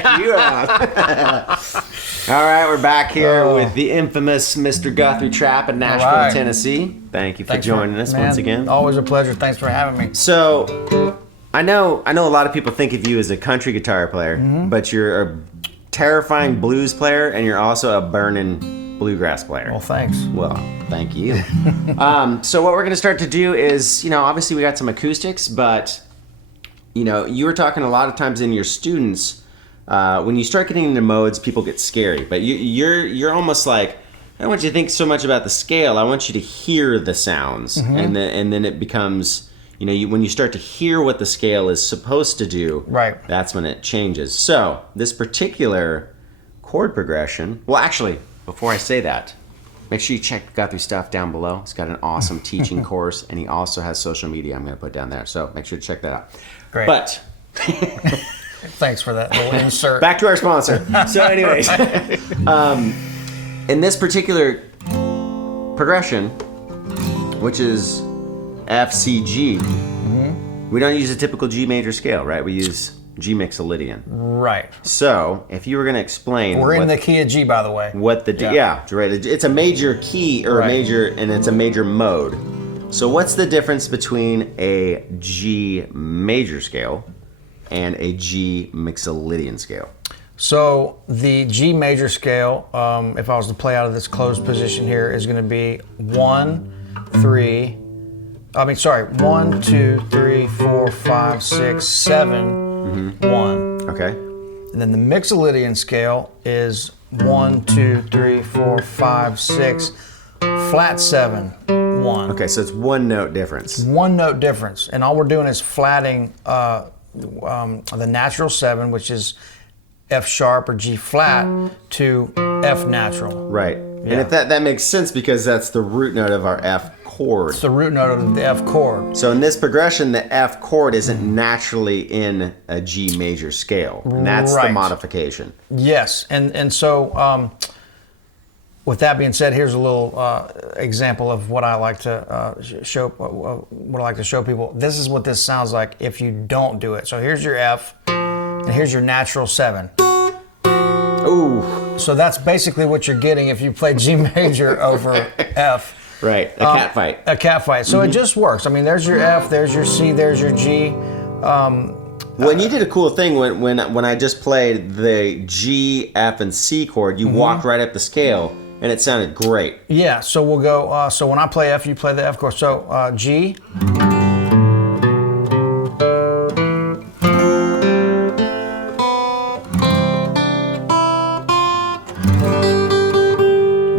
check you out. All right, we're back here with the infamous Mr. Guthrie Trapp in Nashville, Tennessee. Thank you for joining us once again. Always a pleasure. Thanks for having me. So, I know a lot of people think of you as a country guitar player, but you're a terrifying blues player, and you're also a burning bluegrass player. Well, thanks. Well, thank you. So what we're going to start to do is, obviously we got some acoustics, but, you were talking a lot of times in your students, when you start getting into modes, people get scary. But you're almost like, I don't want you to think so much about the scale. I want you to hear the sounds, and then it becomes, when you start to hear what the scale is supposed to do, right, that's when it changes. So this particular chord progression, well, actually, before I say that, make sure you check Guthrie stuff down below. He's got an awesome teaching course, and he also has social media I'm going to put down there. So make sure to check that out. Great. But thanks for that little insert. Back to our sponsor. So anyways, in this particular progression, which is F, C, G, we don't use a typical G major scale, right? We use G Mixolydian. Right. So, if you were going to explain... We're in the key of G, by the way. What the... Yeah, right. It's a major key, or and it's a major mode. So, what's the difference between a G major scale and a G Mixolydian scale? So, the G major scale, if I was to play out of this closed position here, is going to be 1, 2, 3, 4, 5, 6, 7... 1. Okay. And then the Mixolydian scale is 1, 2, 3, 4, 5, 6, flat 7, 1. Okay, so it's one note difference. One note difference. And all we're doing is flatting the natural 7, which is F sharp or G flat, to F natural. Right. Yeah. And if that makes sense because that's the root note of our F chord. It's the root note of the F chord. So in this progression, the F chord isn't naturally in a G major scale. And that's the modification. Yes. And so with that being said, here's a little example of what I like to show people. This is what this sounds like if you don't do it. So here's your F, and here's your natural 7. Ooh. So that's basically what you're getting if you play G major over F. Right, a cat fight. A cat fight. So it just works. I mean, there's your F, there's your C, there's your G. When you did a cool thing when I just played the G, F, and C chord, you walked right up the scale, and it sounded great. Yeah, so we'll go, so when I play F, you play the F chord. So G.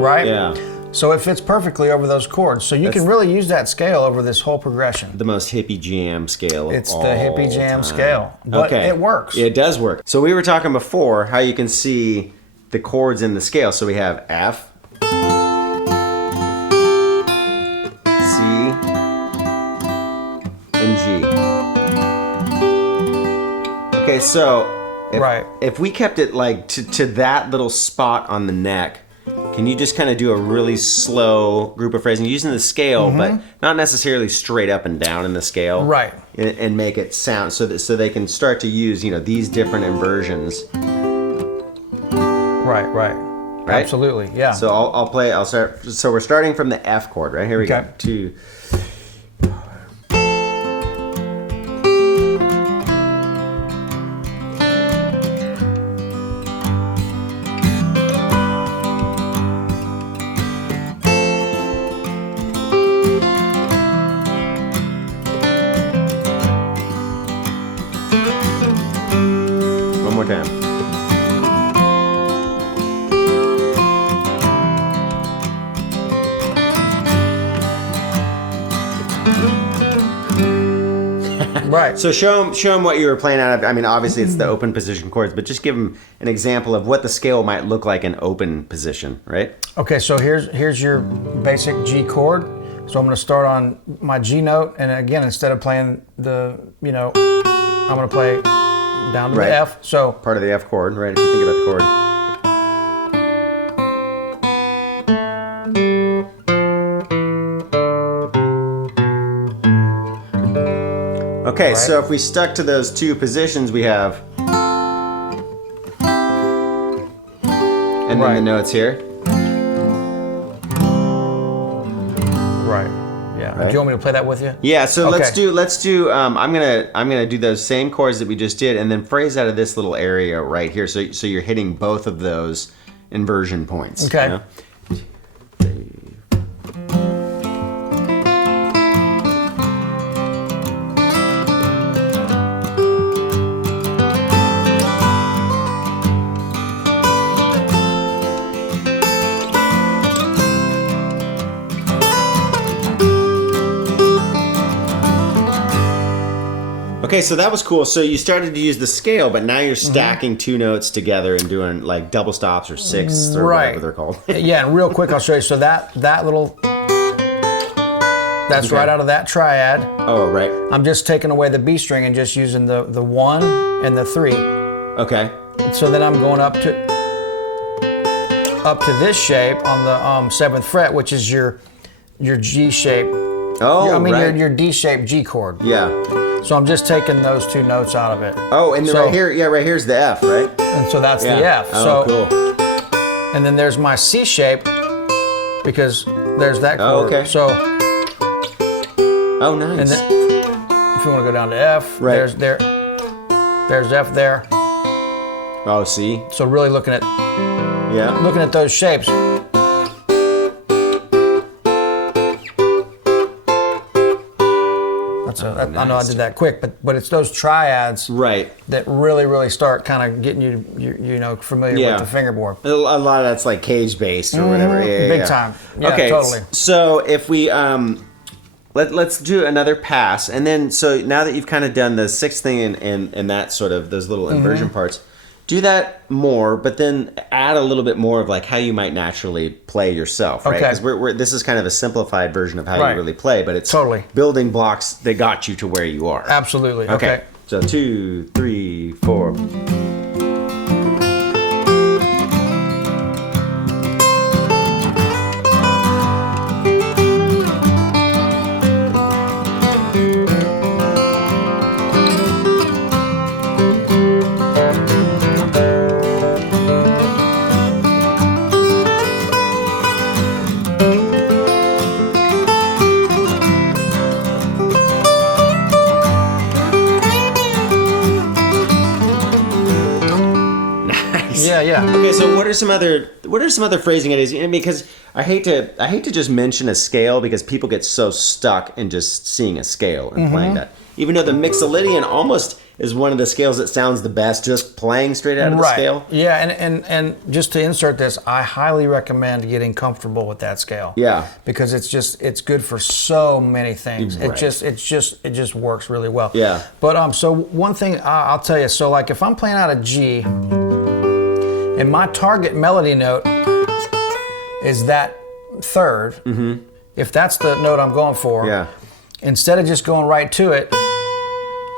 Right? Yeah. So it fits perfectly over those chords. So you can really use that scale over this whole progression. The most hippie jam scale. It's the hippie jam scale. But it works. It does work. So we were talking before how you can see the chords in the scale. So we have F, C, and G. Okay, so if we kept it like to that little spot on the neck, can you just kind of do a really slow group of phrasing using the scale, but not necessarily straight up and down in the scale, right? And make it sound so they can start to use these different inversions. Right. Absolutely, yeah. So I'll start. So we're starting from the F chord, right? Here we go. 2. One more time. Right. So show them what you were playing out of. I mean, obviously it's the open position chords, but just give them an example of what the scale might look like in open position, right? Okay, so here's your basic G chord. So I'm going to start on my G note, and again, instead of playing the, I'm going to play down to the F. So part of the F chord, right? If you think about the chord. Okay, so if we stuck to those two positions, we have and then the notes here. Right. Yeah. Right. Do you want me to play that with you? Yeah. So Okay. let's do. I'm gonna do those same chords that we just did, and then phrase out of this little area right here. So you're hitting both of those inversion points. Okay. You know? Okay, so that was cool. So you started to use the scale, but now you're stacking two notes together and doing like double stops or sixths or whatever they're called. Yeah, and real quick, I'll show you. So that little, that's right out of that triad. Oh, right. I'm just taking away the B string and just using the 1 and the 3. Okay. So then I'm going up to this shape on the 7th fret, which is your G shape. Oh, I mean right. your D shaped G chord. Yeah. So I'm just taking those two notes out of it. Oh, and then So- right here, right here's the F, right? And so that's the Yeah. F. Oh, So cool. and then there's my C shape because there's that chord. Oh, okay. So Oh, nice. and then if you want to go down to F, Right. there's F there. Oh, see? So really looking at Yeah. those shapes. I know I did that quick, but it's those triads Right. that really start kind of getting you familiar Yeah. with the fingerboard. A lot of that's like cage based or whatever. Yeah, Big yeah. time. Yeah, Okay. totally. So if we let's do another pass, and then so now that you've kind of done the sixth thing and that sort of those little inversion parts, do that more, but then add a little bit more of like how you might naturally play yourself, right? Okay. Because this is kind of a simplified version of how Right. you really play, but it's Totally. building blocks that got you to where you are. Absolutely. Okay. So 2, 3, 4. Yeah. Okay, so what are some other phrasing ideas? Because I hate to just mention a scale because people get so stuck in just seeing a scale and playing that. Even though the Mixolydian almost is one of the scales that sounds the best just playing straight out of the scale. Yeah, and just to insert this, I highly recommend getting comfortable with that scale. Yeah. Because it's good for so many things. Right. It just works really well. Yeah. But so one thing I'll tell you, so like if I'm playing out a G and my target melody note is that third, if that's the note I'm going for, Yeah. instead of just going right to it,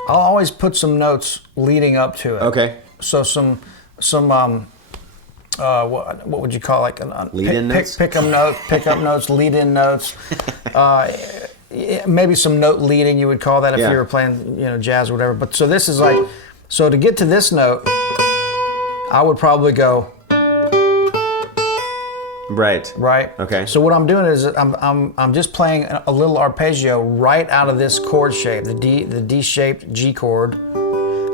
I'll always put some notes leading up to it. Okay. So some what would you call like Lead-in notes? pickup notes, lead-in notes. Maybe some note leading you would call that if Yeah. you were playing jazz or whatever. But so this is like, so to get to this note, I would probably go Right. Okay. So what I'm doing is I'm just playing a little arpeggio right out of this chord shape, the D-shaped G chord.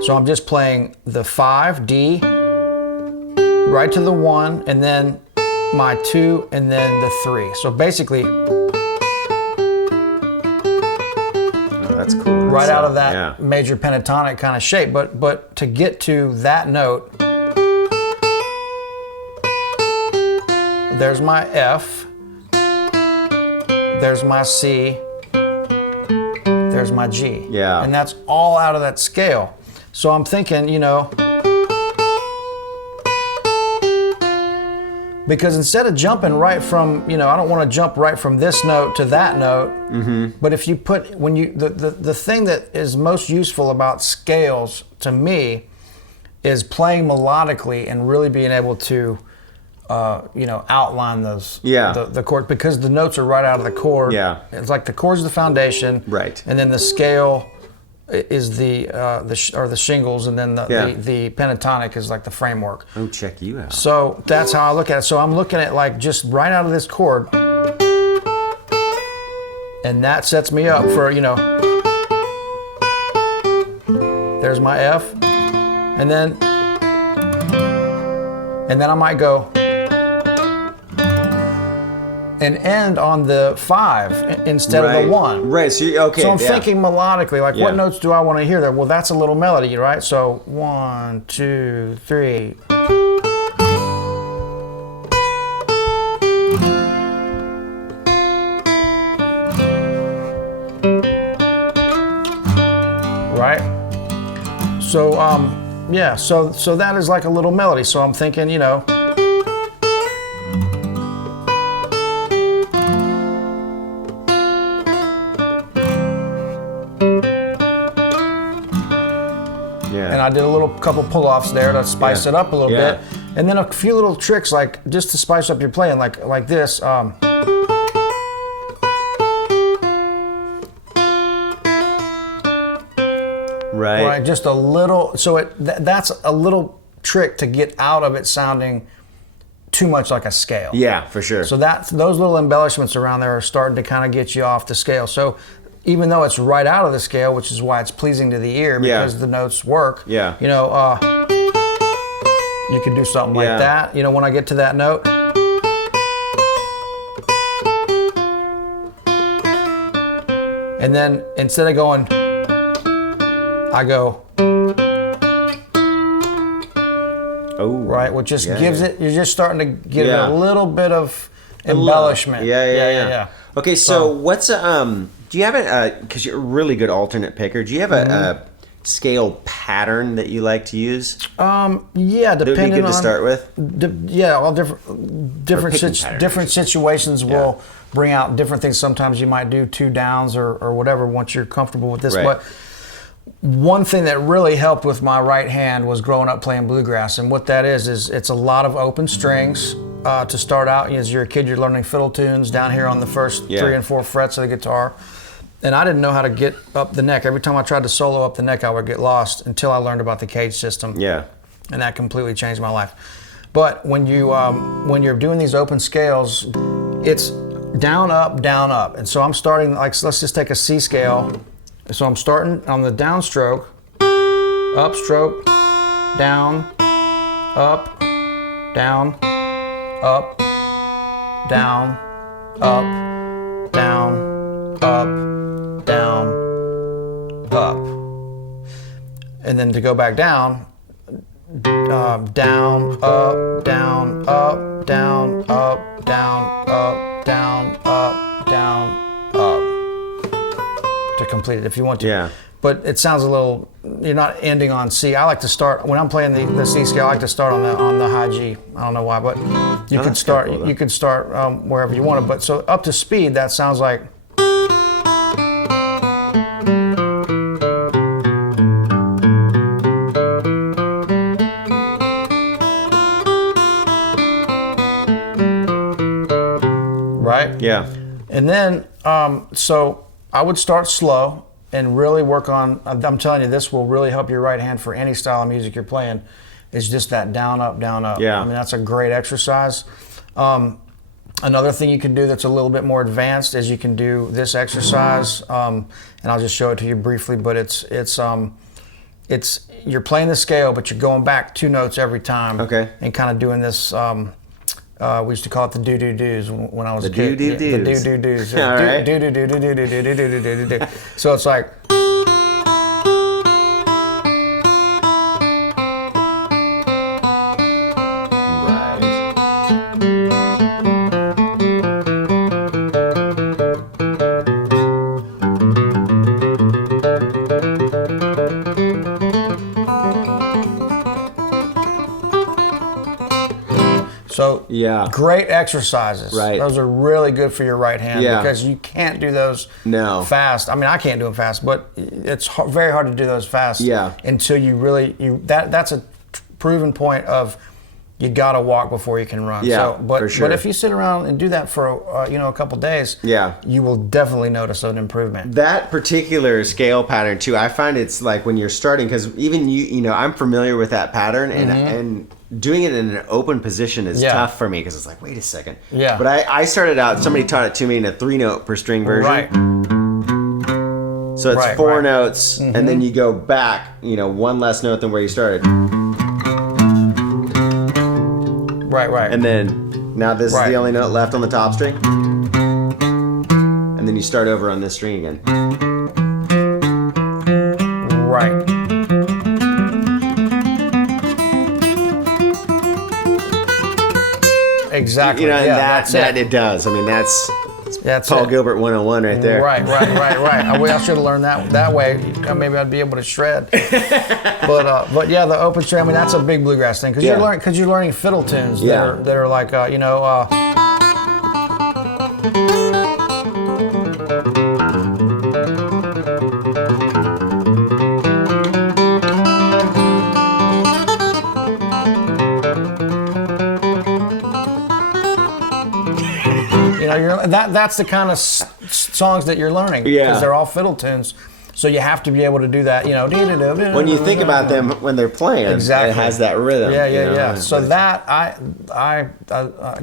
So I'm just playing the 5 D right to the 1 and then my 2 and then the 3. So basically Oh, that's cool. right out of that Yeah. major pentatonic kind of shape, but to get to that note, there's my F, there's my C, there's my G. Yeah. And that's all out of that scale. So I'm thinking, because instead of jumping right from, I don't want to jump right from this note to that note. But if you put, the thing that is most useful about scales to me is playing melodically and really being able to, outline those, the chord, because the notes are right out of the chord. Yeah. It's like the chord's the foundation. Right. And then the scale is the shingles, and then the pentatonic is like the framework. Oh, check you out. So that's how I look at it. So I'm looking at like just right out of this chord, and that sets me up for, you know, there's my F, and then I might go and end on the 5 instead of the 1. Right. So So I'm thinking melodically, like what notes do I want to hear there? Well, that's a little melody, right? So 1, 2, 3. Right? So so that is like a little melody. So I'm thinking, you know, and I did a couple pull-offs there to spice it up a little bit, and then a few little tricks like just to spice up your playing, like this. Right, just a little. So that's a little trick to get out of it sounding too much like a scale. Yeah, for sure. So those little embellishments around there are starting to kind of get you off the scale. So even though it's right out of the scale, which is why it's pleasing to the ear because the notes work. Yeah. You know, you can do something like that. You know, when I get to that note. And then instead of going, I go. Oh. Right, which just gives it, you're just starting to give it a little bit of embellishment. Yeah. Okay, so what's do you have because you're a really good alternate picker, do you have a scale pattern that you like to use? Yeah, depending that would be good to start with? All different situations will bring out different things. Sometimes you might do 2 downs or whatever once you're comfortable with this. Right. But one thing that really helped with my right hand was growing up playing bluegrass, and what that is it's a lot of open strings to start out. As you're a kid, you're learning fiddle tunes down here on the first 3 and 4 frets of the guitar, and I didn't know how to get up the neck. Every time I tried to solo up the neck, I would get lost until I learned about the cage system. Yeah, and that completely changed my life. But when you're doing these open scales, it's down, up, and so I'm starting like, let's just take a C scale. So I'm starting on the downstroke, upstroke, down, up, down, up, down, up, down, up, down, up. And then to go back down, down, up, down, up, down, up, down, up, down, up, down, up. To complete it if you want to. Yeah. But it sounds a little, you're not ending on C. I like to start, when I'm playing the C scale, I like to start on the high G. I don't know why, but you could start wherever you want to. But so up to speed, that sounds like. Right? Yeah. And then, so I would start slow and really work on, I'm telling you, this will really help your right hand for any style of music you're playing, is just that down, up, down, up. Yeah. I mean, that's a great exercise. Another thing you can do that's a little bit more advanced is you can do this exercise, and I'll just show it to you briefly, but it's you're playing the scale, but you're going back 2 notes every time. Okay. And kind of doing this, we used to call it the do-do-do's when I was a kid. The do-do-do's. All right. Do-do-do-do-do-do-do-do-do-do-do. So it's like. So great exercises. Right. Those are really good for your right hand because you can't do those fast. I mean, I can't do them fast, but it's very hard to do those fast until you really, that's a proven point of you got to walk before you can run. Yeah, but for sure. But if you sit around and do that for a couple days, you will definitely notice an improvement. That particular scale pattern too, I find it's like when you're starting, because even I'm familiar with that pattern, and doing it in an open position is tough for me because it's like, wait a second. Yeah. But I started out, somebody taught it to me in a 3-note per string version. Right. So it's 4 notes, and then you go back, one less note than where you started. Right. And then now this is the only note left on the top string. And then you start over on this string again. Right. Exactly. And that's that it does. I mean, that's Paul it. Gilbert 101 right there. Right. I should have learned that way. Maybe I'd be able to shred. But yeah, the open string. I mean, that's a big bluegrass thing because you're learning fiddle tunes that are like that's the kind of songs that you're learning because they're all fiddle tunes. So you have to be able to do that, When you think about them when they're playing, it has that rhythm. Yeah. So that I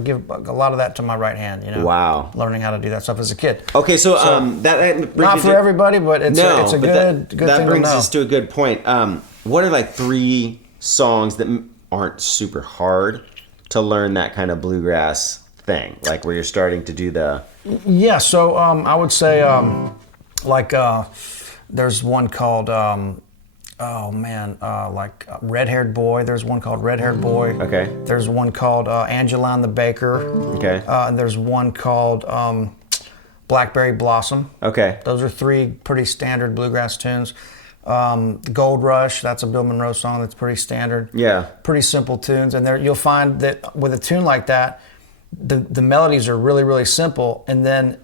give a lot of that to my right hand. Wow. Learning how to do that stuff as a kid. Okay, so that not for everybody, but it's a good thing to know. That brings us to a good point. What are like 3 songs that aren't super hard to learn that kind of bluegrass thing, like where you're starting to do the? Yeah. So I would say there's one called like Red Haired Boy. There's one called Red Haired Boy. Okay. There's one called Angeline the Baker. Okay. And there's one called Blackberry Blossom. Okay. Those are 3 pretty standard bluegrass tunes. Gold Rush, that's a Bill Monroe song that's pretty standard. Yeah. Pretty simple tunes. And you'll find that with a tune like that, the melodies are really, really simple, and then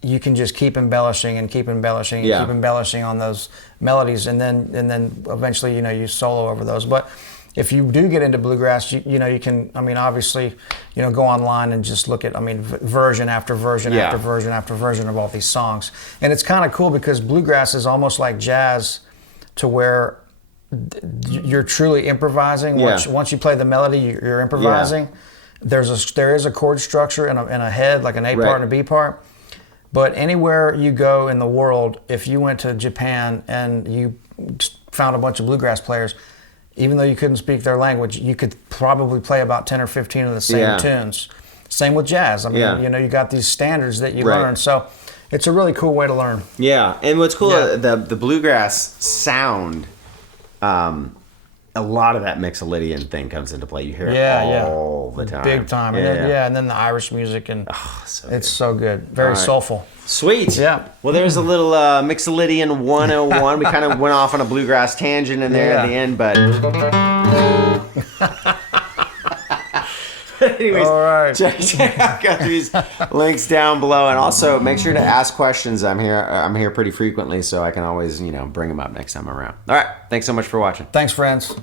you can just keep embellishing and keep embellishing and keep embellishing on those melodies, and then eventually you solo over those. But if you do get into bluegrass, you can, I mean, obviously, go online and just look at, version after version after version after version of all these songs. And it's kind of cool because bluegrass is almost like jazz, to where you're truly improvising. Once you play the melody, you're improvising. There is a chord structure and a head, like an A part and a B part. But anywhere you go in the world, if you went to Japan and you found a bunch of bluegrass players, even though you couldn't speak their language, you could probably play about 10 or 15 of the same tunes. Same with jazz. You got these standards that you learn. So it's a really cool way to learn. Yeah, and what's cool, the bluegrass sound, a lot of that Mixolydian thing comes into play. You hear it all the time. Big time. And then the Irish music, and it's so good. Very soulful. Sweet. Yeah. Well, there's a little Mixolydian 101. We kind of went off on a bluegrass tangent in there at the end, but... Anyways, all right. check out Guthrie's links down below, and also make sure to ask questions. I'm here pretty frequently, so I can always bring them up next time around. All right, thanks so much for watching. Thanks, friends.